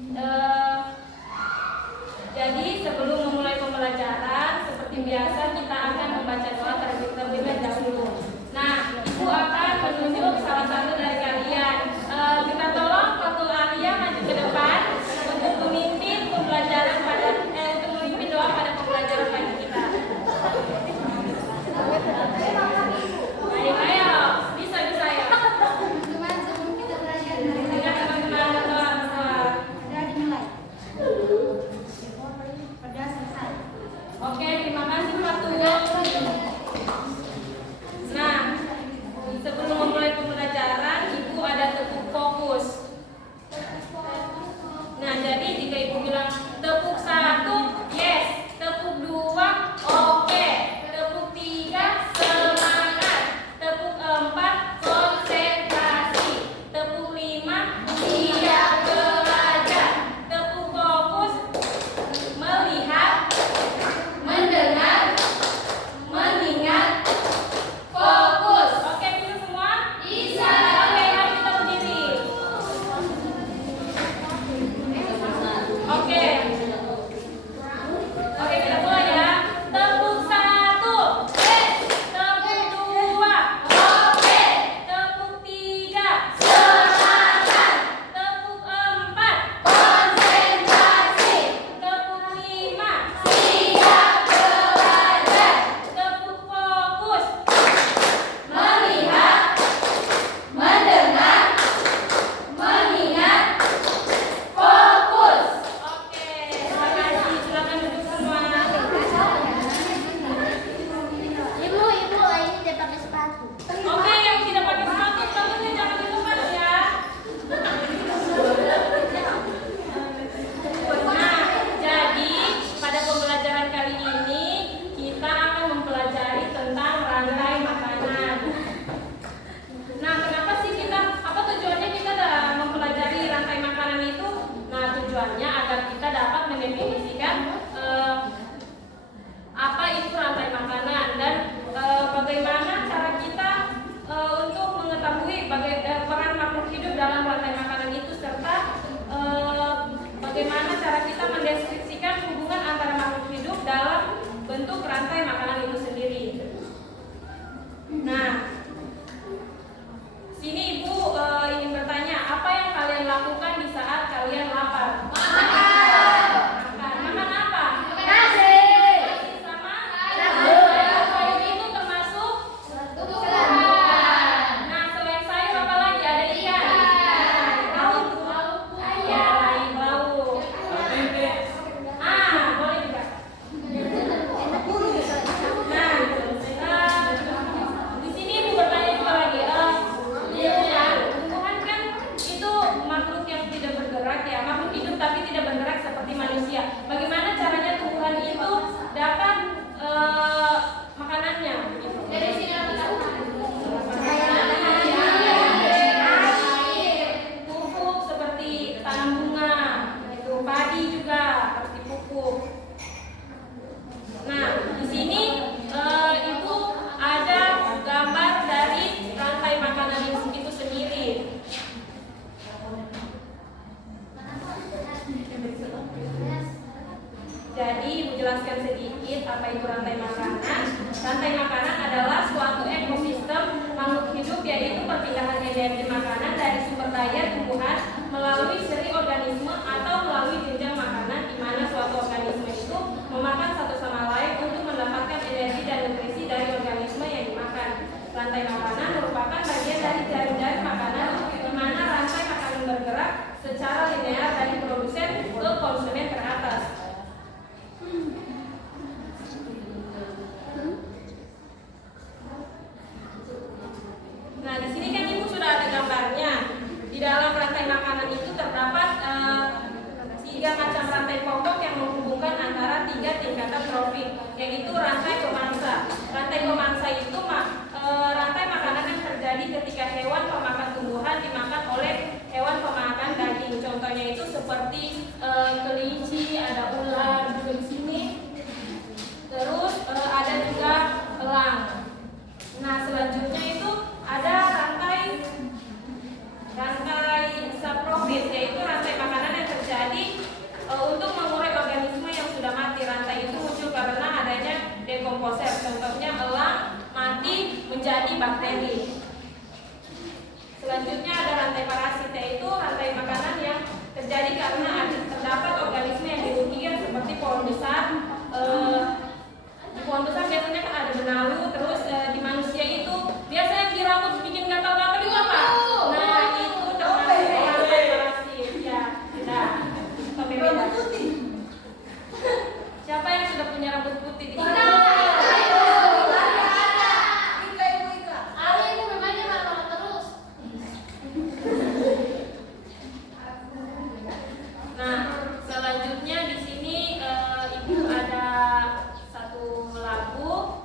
Eh, jadi sebelum memulai pembelajaran, seperti biasa kita akan membaca doa terlebih dahulu. Nah, Ibu akan menunjuk salah satu dari kalian. Kita tolong Fatul Alia maju ke depan untuk memimpin pembelajaran untuk memimpin doa pada pembelajaran pagi kita. Baik, ayo, bisa ya. Teman-teman, sebelum kita belajar Dengan teman-teman doa. sudah dimulai. Sudah selesai. Oke, terima kasih Fatul. Nah, sebelum memulai pembelajaran, Ibu ada tepuk fokus. Nah, jadi jika Ibu bilang tepuk 1, yes. Tepuk 2, oke. Tepuk 3, semangat. Tepuk 4, konsentrasi. Tepuk 5, siap belajar. Tepuk fokus, melihat, mendengar, mengingat, fokus. Oke, bisa semua? Bisa. Oke, mari kita berdiri. Oke. Oke, kita mulai ya. Tepuk 1, yes. Tepuk 2, oke. Tepuk 3, semangat. Tepuk 4, konsentrasi. Tepuk 5, siap belajar. Tepuk fokus, melihat, mendengar, mengingat, fokus. Oke, terima kasih. Silakan duduk semua. Ibu, ini dia pakai sepatu. Oke, yang tidak pakai sepatu sepatunya jangan dilepas ya. Nah, jadi pada pembelajaran kali ini kita akan mempelajari tentang rantai makanan. Nah, kenapa sih apa tujuannya kita dalam mempelajari rantai makanan itu? Nah, tujuannya agar kita dapat mendefinisikan apa itu rantai makanan dan bagaimana cara kita untuk mengetahui peran makhluk hidup dalam rantai makanan itu, serta bagaimana cara kita mendeskripsikan hubungan antara makhluk hidup dalam bentuk rantai makanan itu sendiri. Nah, sini Ibu ingin bertanya, apa yang kalian lakukan di saat kalian lapar? Makan. Makan apa? Nasi sama sayur itu termasuk tumbuhan. Nah, selain sayur apa lagi? Ada ikan. Lauk. Ya, lauk. Boleh juga. Nah, di sini Ibu bertanya juga lagi. Tumbuhan kan itu makhluk yang tidak bergerak ya, makhluk hidup tapi tidak bergerak seperti manusia. Bagaimana caranya tumbuhan itu dapat makanannya? Dari sini pupuk seperti tanam bunga, itu padi juga harus dipupuk. Nah, di sini Ibu ada gambar dari rantai makanan itu sendiri. Jadi Ibu jelaskan sedikit apa itu rantai makanan. Rantai makanan adalah suatu ekosistem makhluk hidup, yaitu perpindahan energi makanan dari sumber daya tumbuhan melalui seri organisme atau melalui jenjang makanan, di mana suatu organisme itu memakan satu sama lain untuk mendapatkan energi dan nutrisi dari organisme yang dimakan. Rantai makanan merupakan bagian dari jaring-jaring makanan di mana rantai makanan bergerak secara linear dari produsen ke konsumen teratas. Nah, di sini kan Ibu sudah ada gambarnya. Di dalam rantai makanan itu terdapat 3 macam rantai pokok yang menghubungkan antara 3 tingkatan trofik, yaitu rantai pemangsa. Rantai pemangsa itu rantai makanan yang terjadi ketika hewan pemakan tumbuhan dimakan oleh hewan pemakan daging. Contohnya itu seperti kelinci, ada ular juga di sini. Terus ada juga elang. Nah, selanjutnya itu ada rantai saprofit, yaitu rantai makanan yang terjadi pohon besar. Di pohon besar biasanya kan ada benalu, terus di manusia itu biasa yang di rambut bikin gatal-gatal itu apa? Nah itu termasuk penyakit parasit. Ya, sudah. Oke, beda. Siapa yang sudah punya rambut putih di sini? Nah, selanjutnya di sini ibu ada satu lagu.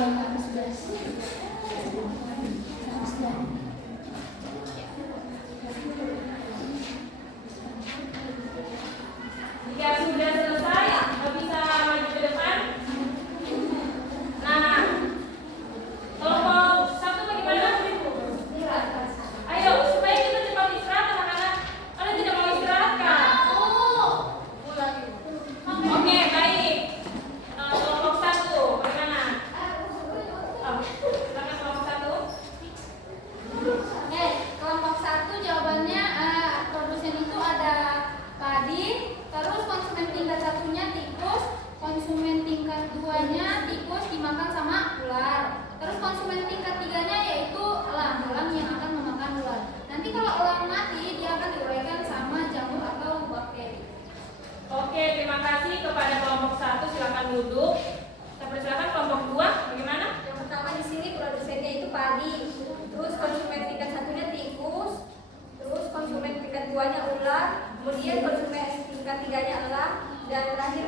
Jika sudah selesai, bisa maju ke depan. Nah, kelompok satu bagaimana? Ayo, supaya kita cepat istirahat anak-anak. Kalian tidak mau istirahat kan? Oke, baik. Kelompok satu, bagaimana? Silakan kelompok satu. Kelompok satu jawabannya produsen itu ada padi, terus konsumen tingkat satunya tikus, konsumen tingkat duanya tikus dimakan sama ular, terus konsumen tingkat tiganya yaitu elang yang akan memakan ular. Nanti kalau elang mati dia akan diuraikan sama jamur atau bakteri. Oke, terima kasih kepada kelompok satu. Silakan duduk. Kita persilakan kelompok dua. Bagaimana? Yang pertama di sini produsennya itu padi, terus konsumen tingkat satunya tikus, terus konsumen tingkat duanya ular, kemudian konsumen tingkat tiganya elang, dan terakhir